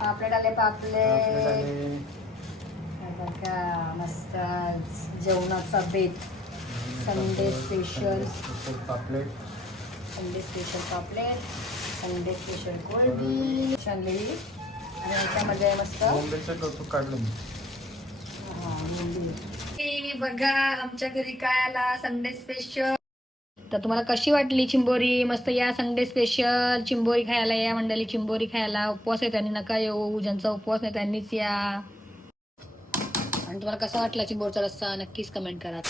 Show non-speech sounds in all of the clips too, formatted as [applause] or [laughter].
पापलेट आले पापलेट बघा मस्त जेवणाचा बेत संडे स्पेशल पापलेट. संडे स्पेशल पापलेट. संडे स्पेशल कोळंबी आणलेली आणि याच्यामध्ये मस्त कौतुक काढलं बघा आमच्या घरी काय आला? संडे स्पेशल तर तुम्हाला कशी वाटली चिंबोरी? मस्त या संडे स्पेशल चिंबोरी खायला या मंडळी चिंबोरी खायला. उपवास आहे त्यांनी नका येऊ. ज्यांचा उपवास नाही त्यांनीच या. आणि तुम्हाला कसा वाटला चिंबोरचा रस्सा? नक्कीच कमेंट करा.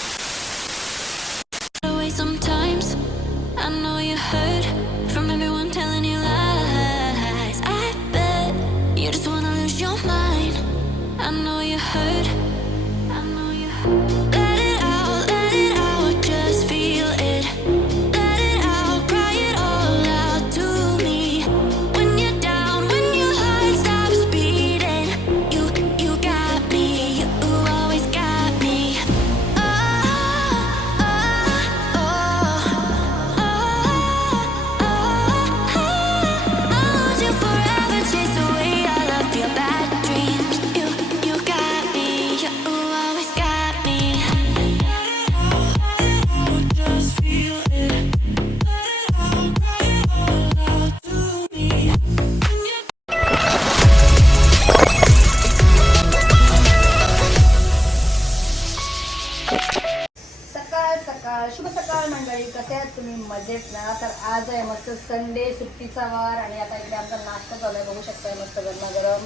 आता इकडे आमचा नाश्ता चालू आहे बघू शकताय मस्त गरमागरम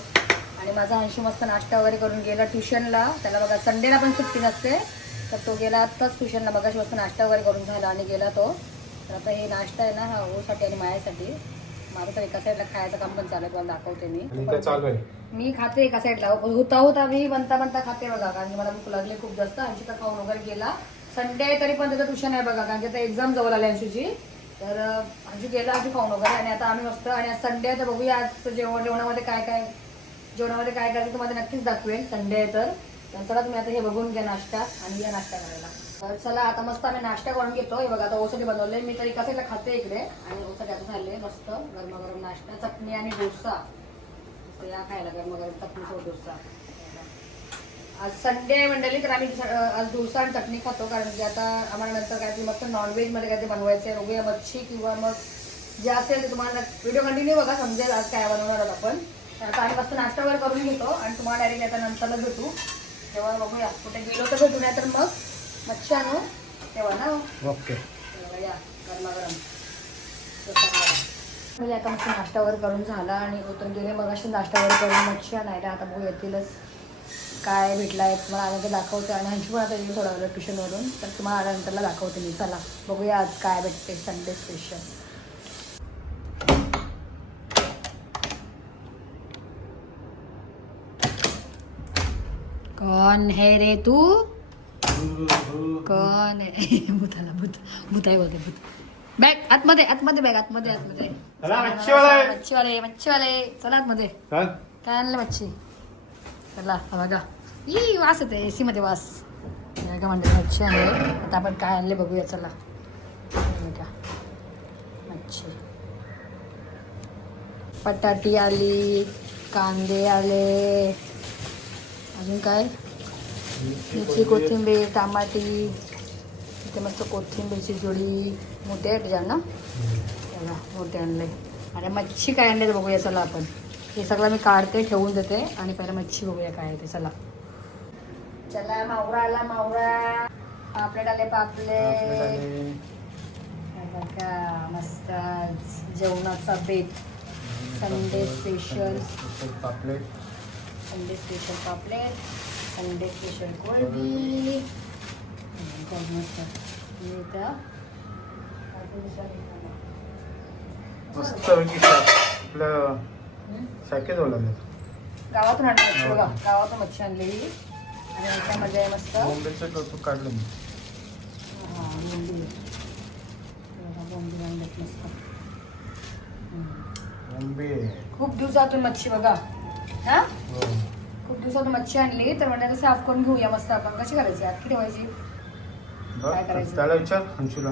आणि माझा अंशू मस्त नाश्ता वगैरे करून गेला ट्युशनला. त्याला बघा संडेला पण सुट्टी नसते. तर तो गेला आत्ताच ट्युशनला बघा मस्त नाश्ता वगैरे करून झाला आणि गेला तो. तर आता हे नाश्ता आहे ना हा ओसाठी आणि मायासाठी. माझं तर एका साईडला खायचं काम पण चालू आहे तुम्हाला दाखवते मी. मी खाते एका साईडला होता होता मी बनता बनता खाते बघा कारण की मला भूक लागली खूप जास्त. अंशिका खाऊन वगैरे गेला. संडे आहे तरी पण त्याचं ट्युशन आहे बघा कारण की एक्झाम जवळ आली अंशूची. तर आजी गेला आजी खाऊन वगैरे आणि आता आम्ही मस्त आणि आज संडे आहे तर बघूया आज जेवण जेवणामध्ये काय काय जेवणामध्ये काय करायचं तुम्हाला नक्कीच दाखवेल संडे आहे तर. तर चला तुम्ही आता हे बघून घ्या नाश्ता आणि या नाश्ता करायला. तर चला आता मस्त आम्ही नाश्ता करून घेतो. हे बघा आता ओसडी बनवले मी तर एका साईडला खाते इकडे आणि ओसडी आता झाले मस्त. गरमागरम नाश्ता चटणी आणि डोसा. तर या खायला गरमागरम चटणीचा डोसा. आज संडे आहे मंडळी तर आम्ही आज डोसा आणि चटणी खातो कारण की आता आम्हाला नंतर काहीतरी मस्त नॉनव्हेजमध्ये काहीतरी बनवायचं आहे. बघूया मच्छी किंवा मग जे असेल ते तुम्हाला व्हिडिओ कंटिन्यू बघा समजेल आज काय बनवणार आहोत आपण. तर आता आम्ही मस्त नाश्ता वगैरे करून घेतो आणि तुम्हाला डायरेक्ट आता नंतरला भेटू. तेव्हा बघूया कुठे गेलो तर भेटू नाही तर मग मच्छी आणू. तेव्हा ना? ओके. या गरमागरम. म्हणजे आता मस्त नाश्ता वगैरे करून झाला आणि उतरून गेले मग अशी नाश्ता वगैरे करून मच्छी आणायला. आता बघू येतीलच. काय भेटलं आहे तुम्हाला आल्यानंतर दाखवते आणि हंची पण आता येईल थोडा वेळ ट्युशनवरून तर तुम्हाला आल्यानंतरला दाखवते मी. चला बघूया आज काय भेटते संडे स्पेशल कौन है रे तू? कौन [laughs] भूताला भूत भूत आहे बोलते भूत. बॅग आतमध्ये आतमध्ये बॅग आतमध्ये आतमध्ये. मच्छीवाला. मच्छीवाले मच्छीवाले चला आतमध्ये. काय आणलं मच्छी. चला हा बघा. ई वास येते एसी मध्ये वास. हे बघा म्हणजे मच्छी आहे आता आपण काय आणले बघूया चला. बघा मच्छी. बटाटी आली कांदे आले. अजून काय? मिरची कोथिंबीर टमाटी. इथे मस्त कोथिंबीरची जोडी. मोठे आहे त्याच्या ना बघा मोठे आणले. आणि मच्छी काय आणले बघूया चला आपण. हे सगळं मी काढते ठेवून देते आणि पहिला मच्छी बघूया काय आहे ते. चला. चला मावरा आला मावरा. पापलेट आले बघा मस्त जेवणाचा बेत. संडे स्पेशल पापलेट. संडे स्पेशल पापलेट. संडे स्पेशल कोळंबी मस्त. आपलं शाखेत ओलांडलं गावातून आणली मच्छी बघा. गावातून मच्छी आणलेली. आणि याच्यामध्ये मस्त बोंबीचं कौतुक काढलं मी. हा, बोंबील. हे बघा, बोंबील आणलेत मस्त. हं. बोंबे. खूप दिवसातून मच्छी बघा. हा? हो. खूप दिवसातून मच्छी आणली. तर म्हणजे साफ करून घेऊया मस्त आपण. कशी करायची? आखी ठेवायची? बघ, काय करायचं? त्याला विचार अंशूला.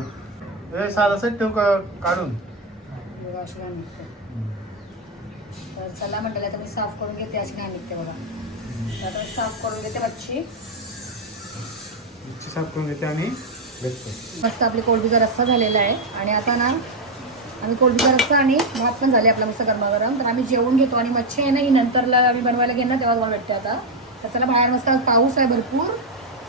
ए साधासा ठेव का काढून. बघा अशी. तर चला म्हटलं आता मी साफ करून घेते अशी काय निघते बघा. तर आता मी साफ करून घेते मच्छी. मिरची साफ करून घेते आणि मस्त आपली कोळंबीचा रस्सा झालेला आहे. आणि आता ना आम्ही कोळंबीचा रस्सा आणि भात पण झाले आपला मस्त गरमागरम. तर आम्ही जेवून घेतो आणि मच्छी आहे ना ही नंतरला आम्ही बनवायला घेणार तेव्हा मला भेटते आता. तर चला बाहेर मस्त पाऊस आहे भरपूर.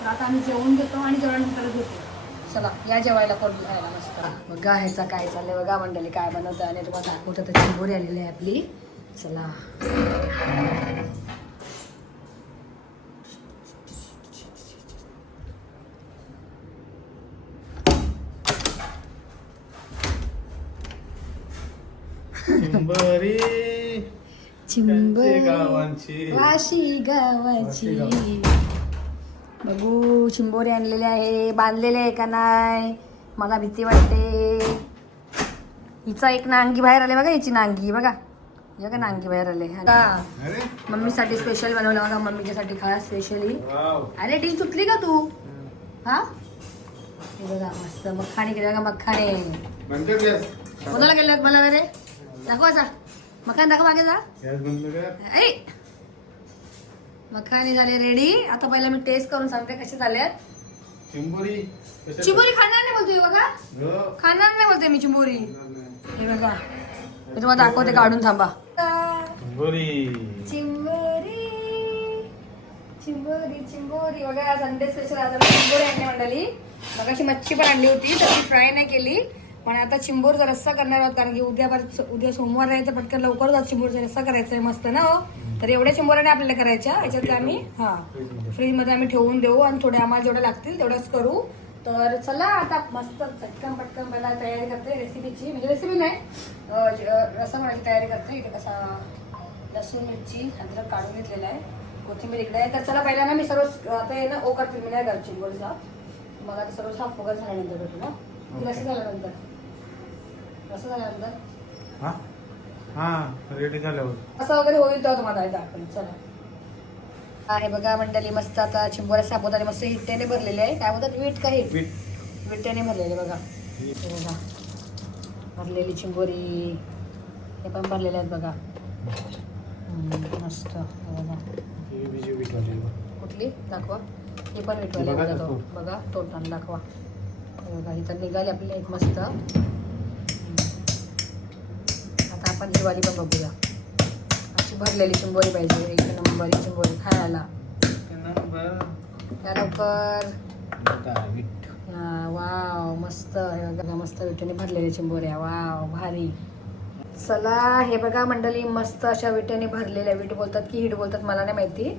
तर आता आम्ही जेवून घेतो आणि जेवणानंतरच घेतो चला या जेवायला कोळंबी खायला मस्त. बघा ह्याचा काय चाललंय बघा मंडळी काय बनवतं आणि तुम्हाला दाखवतं तर चिंबोरी आलेली आहे आपली. चला. चिंबरी. चिंबोरी. गावांची. वाशी गावाची. बघू चिंबोरी आणलेले आहे. बांधलेले आहे का नाही? मला भीती वाटते. हिचा एक नांगी बाहेर आले बघा हिची नांगी बघा. का नांगी बाहेर आले? अरे. मम्मीसाठी स्पेशल बनवलं बघा मम्मीच्यासाठी खास स्पेशली अरे टी तुटली का तू? हा? हे बघा मस्त मखाणे केले बघा मखाणे. कोणाला गेलं मला रे दाखव असा मखान दाखव मागे जा. ऐ! मखाने झाले रेडी आता पहिला मी टेस्ट करून सांगते कसे झालेत चिंबोरी कशात- चिंबोरी खाणार नाही बोलतोय बघा. हो. खाणार नाही बोलते मी चिंबोरी. हे बघा. मी तुम्हाला दाखवते काढून थांबा. चिंबोरी. चिंबोरी. चिंबोरी चिंबोरी. बघा संडे स्पेशल आज आम्ही चिंबोरी आणली मंडळी. मग अशी मच्छी पण आणली होती तर ती फ्राय नाही केली. पण आता चिंबोरचा रस्सा करणार आहोत कारण की उद्या परत उद्या सोमवार आहे तर पटकन लवकर आज चिंबोरचा रस्सा करायचा आहे मस्त ना हो? तर एवढ्या चिंबोऱ्याने आपल्याला करायच्या याच्यातल्या आम्ही हा फ्रीजमध्ये आम्ही ठेवून देऊ आणि थोड्या आम्हाला जेवढ्या लागतील तेवढंच करू. तर चला आता मस्त चटकन पटकन पहिला तयारी करते रेसिपीची म्हणजे रेसिपी नाही रस्सा बनायची तयारी करते इथे कसा लसूण मिरची अद्रक काढून घेतलेला आहे. कोथिंबीर इकडे आहे. तर चला पहिला ना मी सर्व आता आहे ना ओ करते मी नाही करते चिंबोरचा मग आता सर्व साफ वगैरे झाल्यानंतर भेटू ना. की रस्सा झाल्यानंतर. रस्सा झाल्यानंतर. हा? हा रेडी झाल्यावर. असं वगैरे होईल तेव्हा तुम्हाला दाखवेल चला. हा हे बघा मंडळी मस्त आता चिंबोऱ्या सापवताना मस्त हिट्ट्याने भरलेले आहे. काय बोलतात? वीट का हिट? पीठ विट्याने भरलेले बघा. हे बघा. भरलेली चिंबोरी. हे पण भरलेले आहेत बघा. मस्त हे बिजी. कुठली? दाखवा. हे पण विटवले बघा बघा तोडताना दाखवा. बघा इथं निघाली आपली एक मस्त. आता आपण ही वाली पण बघूया. अशी भरलेली चिंबोरी पाहिजे एक नंबर चिंबोरी खायला. नंबर त्या लवकर. वाव मस्त. बघा मस्त विटेने भरलेले चिंबोऱ्या. वाव भारी. चला हे बघा मंडळी मस्त अशा विटेने भरलेल्या वीट बोलतात की हिट बोलतात मला नाही माहिती.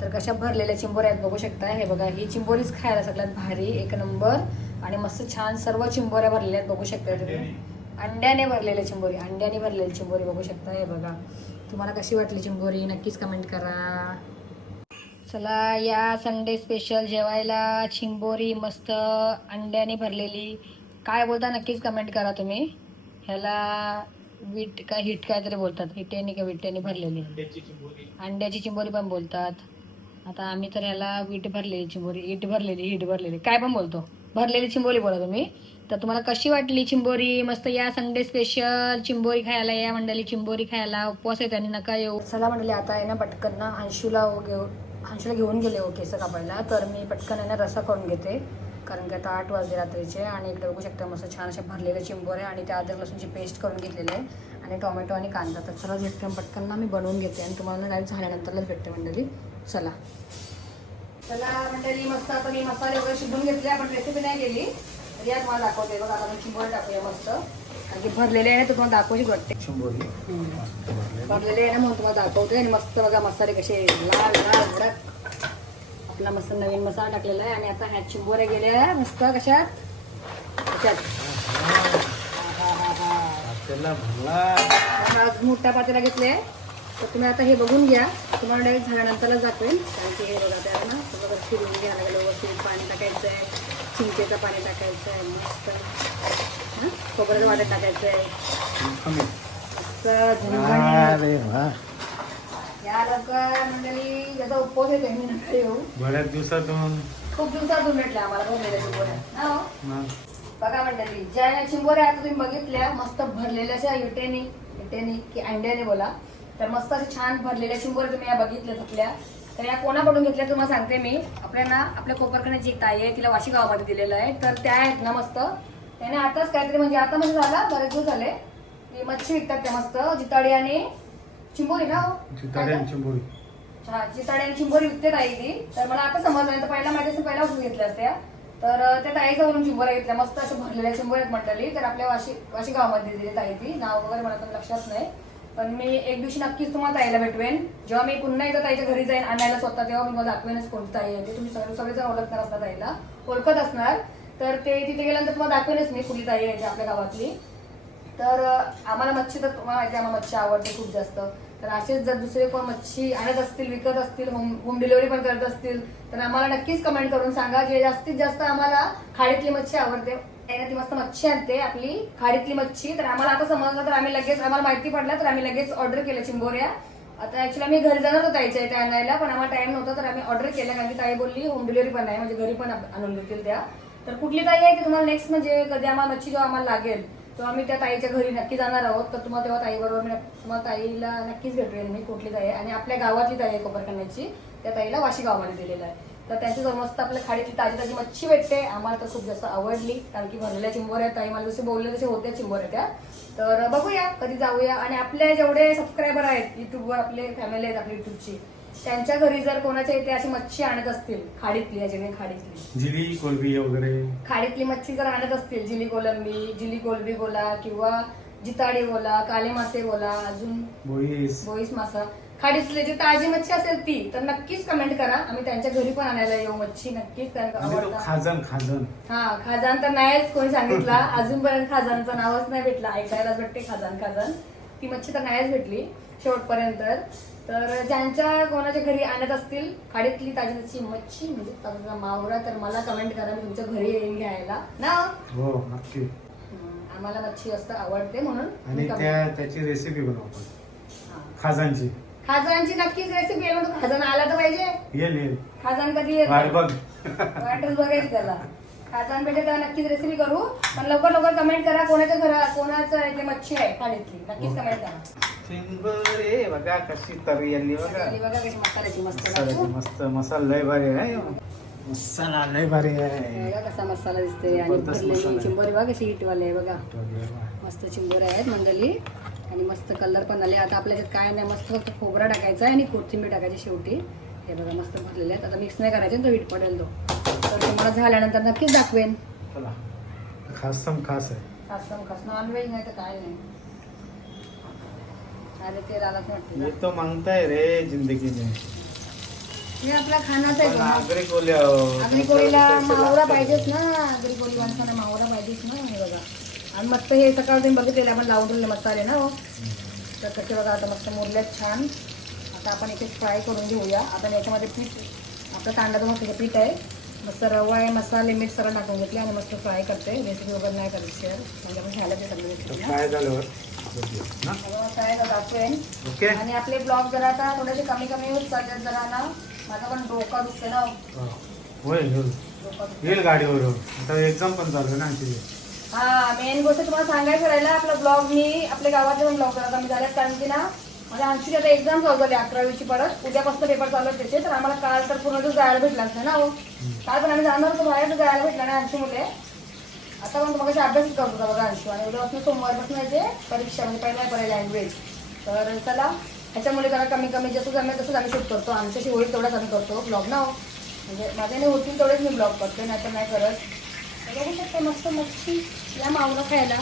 तर कशा भरलेल्या चिंबोऱ्या आहेत बघू शकता. हे बघा ही चिंबोरीच खायला सगळ्यात भारी एक नंबर. आणि मस्त छान सर्व चिंबोऱ्या भरलेल्या आहेत बघू शकता तुम्ही. अंड्याने. भरलेल्या चिंबोरी अंड्याने भरलेली चिंबोरी बघू शकता हे बघा. तुम्हाला कशी वाटली चिंबोरी? नक्कीच कमेंट करा. चला या संडे स्पेशल जेवायला चिंबोरी मस्त अंड्याने भरलेली. काय बोलता नक्कीच कमेंट करा तुम्ही. ह्याला वीट का हिट काय तरी बोलतात. हिटेने का विटेने भरलेली. अंड्याची चिंबोरी. पण बोलतात. आता आम्ही तर ह्याला वीट भरलेली चिंबोरी इट भरलेली हिट भरलेली. काय पण बोलतो. भरलेली चिंबोरी बोला तुम्ही. तर तुम्हाला कशी वाटली चिंबोरी? मस्त या संडे स्पेशल चिंबोरी खायला या मंडळी चिंबोरी खायला. उपवास आहे त्यांनी नका येऊ. चला मंडळी आता आहे ना पटकन ना अंशूला घेऊ अंशूला घेऊन गेले हो केस कापायला. तर मी पटकन आहे ना रसा करून घेते. कारण की आता आठ वाजले रात्रीचे आणि इकडे बघू शकता मस्त छान अशा भरलेले चिंबोरे आणि त्या अद्रक लसूणची पेस्ट करून घेतलेले आहे. आणि टोमॅटो आणि कांदा. तर चला झटकन पटकन ना मी बनवून घेते आणि तुम्हाला डायरेक्ट झाल्यानंतरच भेटते मंडळी. चला. चला मंडळी मस्त आता मी मसाले वगैरे शिजवून घेतले आपण रेसिपी नाही केली. तर या तुम्हाला दाखवते. बघा आता मी चिंबोरे टाकूया मस्त. की भरलेले आहे ना तुम्हाला दाखवायची वाटते भरलेली. आहे ना म्हणून तुम्हाला दाखवते. आणि मस्त बघा मसाले कसे लाल लाल आपला मस्त नवीन मसाला टाकलेला आहे आणि आता ह्या चिंबोऱ्या गेल्या मस्त कशात? आज मोठ्या पातेला घेतले तर तुम्ही आता हे बघून घ्या. तुम्हाला डायरेक्ट झाल्यानंतरच दाखवेल कारण की हे बघा त्या ना सगळं फिरून घ्यायला लागलं. व्यवस्थित पाणी टाकायचं आहे. चिंचेचं पाणी टाकायचं आहे. मस्त. हां? खोबऱ्याचं वाटत टाकायचं आहे. मस्त. मंडळी उपवास येते मी नका येऊ. बऱ्याच दिवसातून. खूप दिवसातून भेटल्या आम्हाला भरलेल्या चिंबोऱ्या हो. बघा मंडळी ज्या या चिंबोऱ्या आता तुम्ही बघितल्या मस्त भरलेल्या अशा इटेने इटेने की अंड्याने बोला तर मस्त असे छान भरलेल्या चिंबोऱ्या तुम्ही या बघितल्या आपल्या तर या कोणाकडून घेतल्या तुम्हाला सांगते मी. आपल्याला आपल्या कोपरकण्याची एक ताई आहे तिला वाशी गावामध्ये दिलेलं आहे. तर त्या आहेत ना मस्त. त्याने आताच काहीतरी म्हणजे आता म्हणजे झाला बरेच दिवस झाले. मच्छी विकतात त्या मस्त जिताडी आणि चिंबोरी ना हो? चिताडे आणि चिंबोरी. हा चिताडी आणि चिंबोरी विकते ताई ती. तर मला आता समजलं नाही तर पहिला माझ्या पहिला उचलून घेतल्या असत्या. तर त्या ताईच्या वरून चिंबोऱ्या घेतल्या. मस्त अशा भरलेल्या चिंबोऱ्या आहेत मंडळी तर आपल्या वाशी वाशी गावामध्ये दिली ताई ती. नाव वगैरे मला पण लक्षात नाही. पण मी एक दिवशी नक्कीच तुम्हाला ताईला भेटवेन. जेव्हा मी पुन्हा एकदा ताईच्या घरी जाईन आणायला स्वतः तेव्हा मी मला दाखवेनच कोणती ताई आहे ते. तुम्ही सगळे सगळेजण ओळखणार असतात ताईला. ओळखत असणार. तर ते तिथे गेल्यानंतर तुम्हाला दाखवेनच मी कुठली ताई आहे ती आपल्या गावातली. तर आम्हाला मच्छी तर तुम्हाला माहिती आहे, आम्हाला मच्छी आवडते खूप जास्त. तर असेच जर दुसरे कोण मच्छी आणत असतील विकत असतील होम होम डिलिव्हरी पण करत असतील तर आम्हाला नक्कीच कमेंट करून सांगा जे जास्तीत जास्त आम्हाला खाडीतली मच्छी आवडते. ती मस्त मच्छी आणते आपली खाडीतली मच्छी. तर आम्हाला आता समजलं तर आम्ही लगेच आम्हाला माहिती पडलं तर आम्ही लगेच ऑर्डर केलं चिंबोऱ्या. आता ऍक्च्युली आम्ही घरी जाणार होतो ताईच्या इथे आणायला पण आम्हाला टाइम नव्हता तर आम्ही ऑर्डर केलं कारण की ताई बोलली होम डिलिव्हरी पण आहे म्हणजे घरी पण आणून देतील त्या. तर कुठली ताई आहे की तुम्हाला नेक्स्ट म्हणजे कधी आम्हाला मच्छी जेव्हा आम्हाला लागेल तर आम्ही त्या ताईच्या घरी नक्की जाणार आहोत. तर तुम्हाला तेव्हा ताईबरोबर मी तुम्हाला ताईला नक्कीच भेटूया मी कुठली ताई आहे. आणि आपल्या गावातली ताई आहे कोपरकण्याची त्या ताईला वाशी गावामध्ये दिलेलं आहे. तर त्याची मस्त आपल्या खाडीतली ताजी ताजी मच्छी भेटते. आम्हाला तर खूप जास्त आवडली. कारण की भरलेल्या चिंबोऱ्या ताई मला जसे बोलले तसे होत्या चिंबोऱ्या त्या. तर बघूया कधी जाऊया. आणि आपले जेवढे सबस्क्रायबर आहेत युट्यूबवर आपले फॅमिली आहेत आपली युट्यूबची त्यांच्या घरी जर कोणाच्या इथे अशी मच्छी आणत असतील खाडीतली याच्याने खाडीतली. जिली कोलबी वगैरे? खाडीतली मच्छी जर आणत असतील जिली कोलंबी जिली कोलबी बोला किंवा जिताडी बोला काले मासे बोला अजून बोईस. बोईस मासा. खाडीतली जी ताजी मच्छी असेल ती तर नक्कीच कमेंट करा. आम्ही त्यांच्या घरी पण आणायला येऊ मच्छी नक्कीच कारण का आणि तो आवडतात. खाजन खाजन. हा खाजान तर नाहीच कोणी सांगितला. अजूनपर्यंत खाजानचं नावच नाही भेटलं. ऐकायलाच भेटते खाजान खाजान. ती मच्छी तर नाहीच भेटली. शेवटपर्यंत तर ज्यांच्या कोणाच्या घरी आणत असतील खाडीतली ताजी मच्छी म्हणजे ताजा मावरा तर मला कमेंट करा मी तुमच्या घरी येईन घ्यायला. ना? हो नक्की. आम्हाला मच्छी जास्त आवडते म्हणून आणि त्या त्याची रेसिपी बनवतो हा. खाजांची. खाजानची नक्कीच रेसिपी आहे खाजान आला तर पाहिजे. येईल येईल. खाजान कधी वाट बघ. वाटच बघायची त्याला. खाजान भेटे तेव्हा नक्कीच रेसिपी करू. पण लवकर लवकर कमेंट करा. कोणाच्या घरा कोणाचं इथे मच्छी आहे खाडीतली नक्कीच कमेंट करा. चिंबरे बघा कशी तरी आली बघा. आणि बघा कशी मसाल्याची मस्त मसाला लागतो. मस्त मसाला लय भारी आहे ना मसाला लय भारी आहे. बघा कसा मसाला दिसते आणि जबरदस्त भरलेली मसाला आहे. चिंबोरी बघा कशी हिटवाले आहे बघा. मस्त चिंबोऱ्या आहेत मंडळी. आणि मस्त कलर पण आले. आता आपल्या याच्यात काय नाही मस्त फक्त खोबरा टाकायचा आहे आणि कोथिंबीर टाकायची शेवटी. हे बघा मस्त भरलेले आहेत. आता मिक्स नाही करायचे ना, तो हिट पडेल तो. तर तुम्हाला झाल्यानंतर नक्कीच दाखवेन. चला. खास सम खास आहे. खास खास. नॉनव्हेज नाही तर काय नाही. अरे ते वाटते ये तो मांगताय रे जिंदगी में हे आपला खानाच आहे पण बोले अहो, अग्रिकोळीला पैसे मावरा. पाहिजेच ना. अग्रिकोळी माणसाला मावरा पाहिजेच ना हे बघा. आणि मस्त हे सकाळ तुम्ही बघितलेले आपण लावून ठेवले मसाले ना हो. तर कसे बघा आता मस्त मुरल्यात छान. आता आपण इथे फ्राय करून घेऊया. आता याच्यामध्ये पीठ आपलं तांदळाचं मस्त हे पीठ आहे. मस्त रवा आहे मसाले मीठ सगळं टाकून घेतले आणि मस्त फ्राय करते. रेसिपी वगैरे नाही करत शेअर. म्हणजे आपण खायला ते सगळं आणि आपले ब्लॉग जरा आता थोडेसे कमी कमी होत चालतात जरा ना. माझा पण डोका दुखते ना. हा. येईल गाडीवर आता एक्झाम पण चालू ना हा मेन गोष्ट तुम्हाला सांगायचं राहिलं आपला ब्लॉग मी आपल्या गावातले पण ब्लॉग करत आम्ही झाल्यात कारण की ना मला आमची आता एक्झाम चालू झाली अकरावीची परत. उद्यापासून पेपर चालू आहेत त्याचे. तर आम्हाला काल तर पूर्ण दिवस जायला भेटला असतं ना हो? काल पण आम्ही जाणार होतो. बाहेर जायला भेटला नाही आमची मुले. आता पण तुम्हाला अभ्यास करत होता बघा आणखी आणि उद्यापासून सोमवारपासून यायचे परीक्षा म्हणजे पहिला पहिला लँग्वेज तर चला ह्याच्यामुळे जरा कमी कमी जसं जमेल तसंच आम्ही शूट करतो. आमच्याशी होईल तेवढाच आम्ही करतो. ब्लॉग ना हो. म्हणजे माझ्याने होतील तेवढेच मी ब्लॉग करतो नाहीतर नाही करत. बघू शकता मस्त मच्छी या मावळं खायला.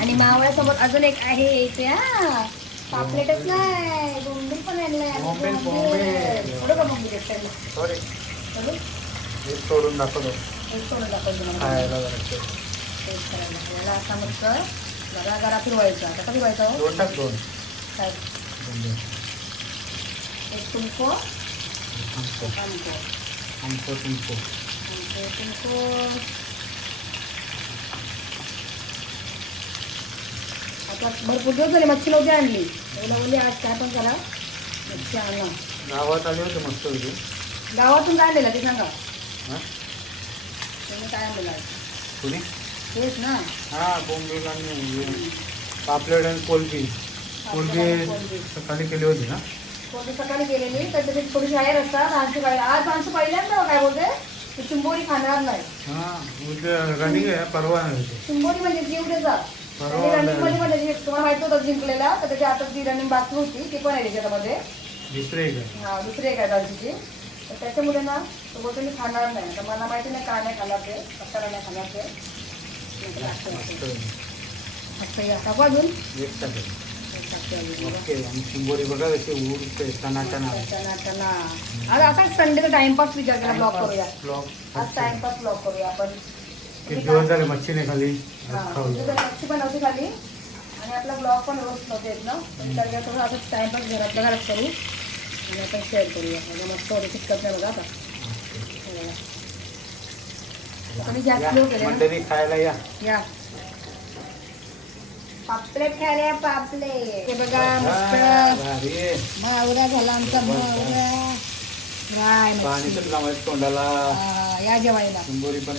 आणि मावळ्यासोबत अजून एक आहे इथे हा. पापलेटच नाही बोंबील पण आणलाय. बोंबील, बोंबील. थोडं का बोंबील? सॉरी. हे सोडून दाखवतो एक सोडून दाखवतो तुम्हाला. खायला जरा टेस्ट करायला. याला असा मस्त जरा जरा फिरवायचा कसा फिरवायचा हो दोन टाक दोन काय. एक तुमको तुमको आमको तुमको आता भरपूर दिवस झाले मच्छी नव्हती आणली. बोलली आज काय पण करा मच्छी आणा. गावात आले होते मस्त होते गावातून काय आणलेलं ते सांगा. हा? तुम्ही काय आणलेलं? कुणी? तेच ना. हा बोंबील आणि पापलेट आणि कोलबी. सकाळी केली होती ना? पोरगी सकाळी गेलेली तर त्याची थोडीशी आहे असतात आमची पाहिजे. आज आमची पहिल्यांदा काय बोलते? ती चिंबोरी खाणार नाही. हा उद्या रनिंग आहे परवा. चिंबोरी म्हणजे जीव त्याचा रनिंगमध्ये तुम्हाला माहिती होतं जिंकलेला तर त्याची आता रनिंग बाकी होती ती पण आहे त्याच्यामध्ये. दुसरे एक आहे. हा दुसरी एक तर त्याच्यामुळे ना तो बोलतो मी खाणार नाही. तर मला माहिती नाही काय नाही खाणार ते कशाला नाही खाणार ते. मस्त. हे आता बाजून बघा. ओके आणि चिंबोरी बघा कशी उडते टनाटना चला चला आज असाच संडेचा टाइमपास विचार केला ब्लॉक करूया. आज टाइमपास ब्लॉक करूया आपण. दिवस झाले मच्छी नाही खाली खाऊया. मच्छी पण नव्हती खाली. आणि आपला ब्लॉग पण रोज नव्हते येत ना. थोडं असंच टाइमपास घरातल्या घरात करू. आणि आपण शेअर करूया. म्हणजे मस्त होते चिकट नाही बघा आता. मी गॅस स्लो केले खायला या. या. पापलेट खायला पापलेट. हे बघा मस्त. मावरा झाला आमचा. सुटला माझ्या तोंडाला. या जेवायला. चिंबोरी पण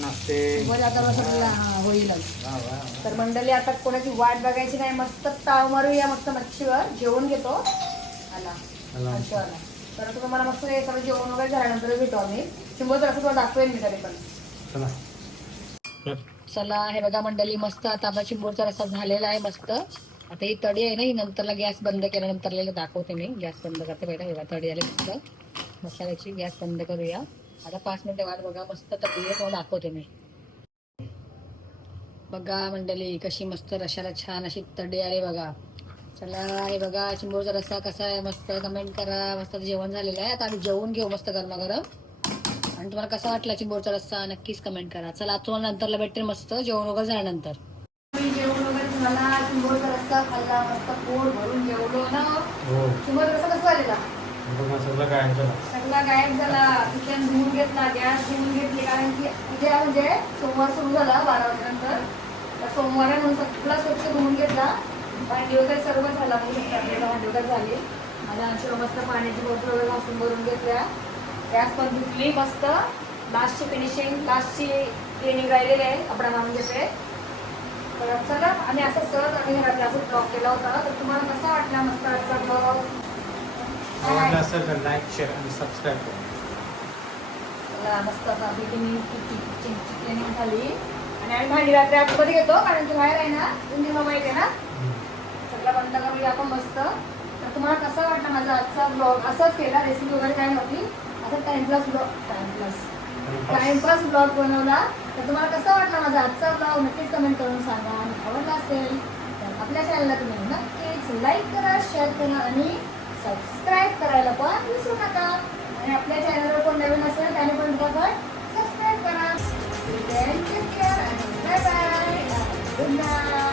नाचते बरं आता बसला होईलच. वा, वा, वा. तर मंडळी आता कोणाची वाट बघायची नाही मस्त ताव मारूया मस्त मच्छीवर जेवण घेतो. आला. आला. अंशू आला. तर तुम्हाला मस्त हे सगळं जेवण वगैरे झाल्यानंतर भेटू आम्ही. चिंबोर तर असं तुला दाखवेन मी तरी पण. चला. हे बघा मंडळी मस्त आता आपला चिंबोरचा रस्सा झालेला आहे मस्त. आता ही तडी आहे ना ही नंतरला गॅस बंद केल्यानंतर दाखवते मी. गॅस बंद करते पहिला हे बघा तडी आली मस्त. मसाल्याची गॅस बंद करूया. आता पाच मिनिटं वाट बघा मस्त आहे तुम्हाला दाखवते मी. बघा मंडळी कशी मस्त रशाला छान अशी तडी आली बघा. चला हे बघा चिंबोरचा रस्सा कसा आहे मस्त कमेंट करा. मस्त जेवण झालेलं आहे. आता आम्ही जेवून घेऊ मस्त गरमागरम. आणि तुम्हाला कसा वाटला चिंबोरचा रस्सा नक्कीच कमेंट करा. चला आज तुम्हाला नंतरला भेटेल मस्त जेवण वगैरे झाल्यानंतर. जेवण वगैरे झाला चिंबोरचा रस्सा खाल्ला मस्त पोट भरून जेवलो ना. हो. चिंबोरचा रस्सा कसा झालेला? सगळं सगळा गायब झाला. किचन धुवून घेतला गॅस धुवून घेतली. कारण की उद्या म्हणजे सोमवार सुरू झाला बारा वाजल्यानंतर सोमवार म्हणून सगळा स्वच्छ धुवून घेतला. भांडी वगैरे सर्व झाला. म्हणून आपल्याला भांडी वगैरे झाली. माझ्या अंशी मस्त पाण्याची बॉटल वगैरे घासून भरून घेतल्या. गॅस पण धुतली मस्त. लास्टची फिनिशिंग लास्टची क्लिनिंग राहिलेली आहे. कपडा मारून घेते तर चला. आणि असं सहज आम्ही घरातला असं ब्लॉग केला होता. तर तुम्हाला कसा वाटला? मस्त आजचा ब्लॉग आवडलं असेल तर लाईक शेअर आणि सबस्क्राईब करा. मला मस्त आता बिगिनिंग ट्रेनिंग झाली आणि आम्ही भांडी रात्री आतमध्ये घेतो कारण की बाहेर आहे ना इंजिन माहिती आहे ना. सगळं बंद करूया आपण मस्त. तर तुम्हाला कसा वाटला माझा आजचा ब्लॉग असाच केला रेसिपी वगैरे काय नव्हती. असं timepass blog timepass timepass blog बनवला. तर तुम्हाला कसा वाटला माझा आजचा ब्लॉग नक्कीच कमेंट करून सांगा. आवडला असेल तर आपल्या चॅनलला तुम्ही नक्कीच लाईक करा शेअर करा आणि सबस्क्राईब करायला पण विसरू नका. आणि आपल्या चॅनलवर कोण नवीन असेल त्याने पण पण सबस्क्राईब करा. Bye bye good night